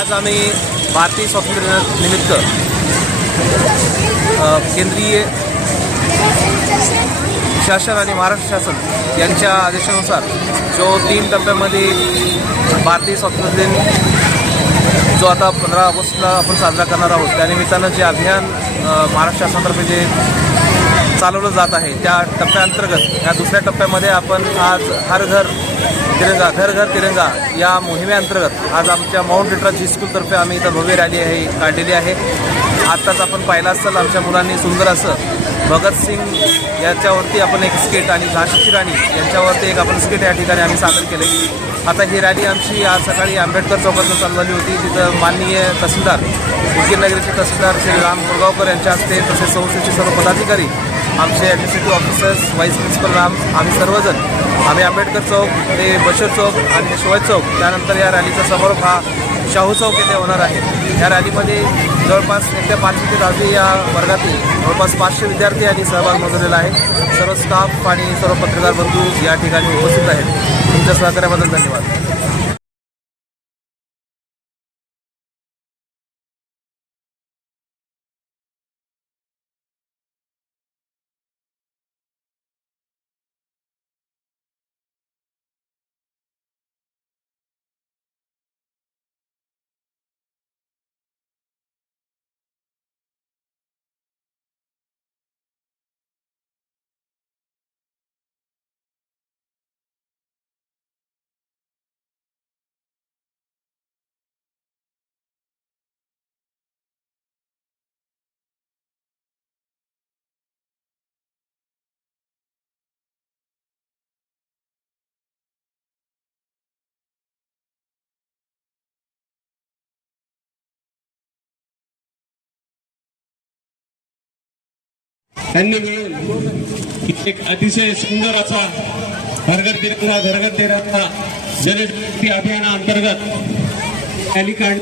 आज आम्ही भारतीय स्वातंत्र्य निमित्त केंद्रीय शासन आणि महाराष्ट्र शासन यांच्या आदेशानुसार जो तीन टप्प्यामध्ये भारतीय स्वातंत्र्य दिन जो आता पंधरा ऑगस्टला आपण साजरा करणार आहोत त्यानिमित्तानं जे अभियान महाराष्ट्र शासनातर्फे जे चालवलं जात आहे. त्या टप्प्याअंतर्गत या दुसऱ्या टप्प्यामध्ये आपण आज हर घर तिरंगा घर घर तिरंगा या मोहिमेअंतर्गत आज आमच्या माउंट लिटरा जी स्कूलतर्फे आम्ही इथं भव्य रॅली आहे काढलेली आहे. आत्ताच आपण पाहिलं असेल आमच्या मुलांनी सुंदर असं भगतसिंग याच्यावरती आपण एक स्केट आणि झाशीची राणी यांच्यावरती एक आपण स्केट या ठिकाणी आम्ही सादर केले. आता ही रॅली आमची आज सकाळी आंबेडकर चौकातून चाललेली होती. तिथं माननीय तहसीलदार उदगीरनगरीचे तहसीलदार श्री राम मुरगावकर यांच्या हस्ते तसेच संस्थेचे सर्व पदाधिकारी आमचे administrative officers vice principal Ram आम्ही सर्वजण आम्ही आंबेडकर चौक ते बशर चौक आणि शिवाय चौक त्यानंतर या रॅलीचा समारोप हा शाहू चौक येथे होणार आहे. या रॅलीमध्ये जवळपास येत्या पाचवी ते दहावी या वर्गातील जवळपास पाचशे विद्यार्थी यांनी सहभाग नोंदवलेला आहे. सर्व स्टाफ आणि सर्व पत्रकार बंधू या ठिकाणी उपस्थित आहेत. तुमच्या सहकार्याबद्दल धन्यवाद. त्यांनी मिळून एक अतिशय सुंदर असा घरघर तिरंगा घरघर तिरंगा जनजागृती अभियानाअंतर्गत रॅली काढ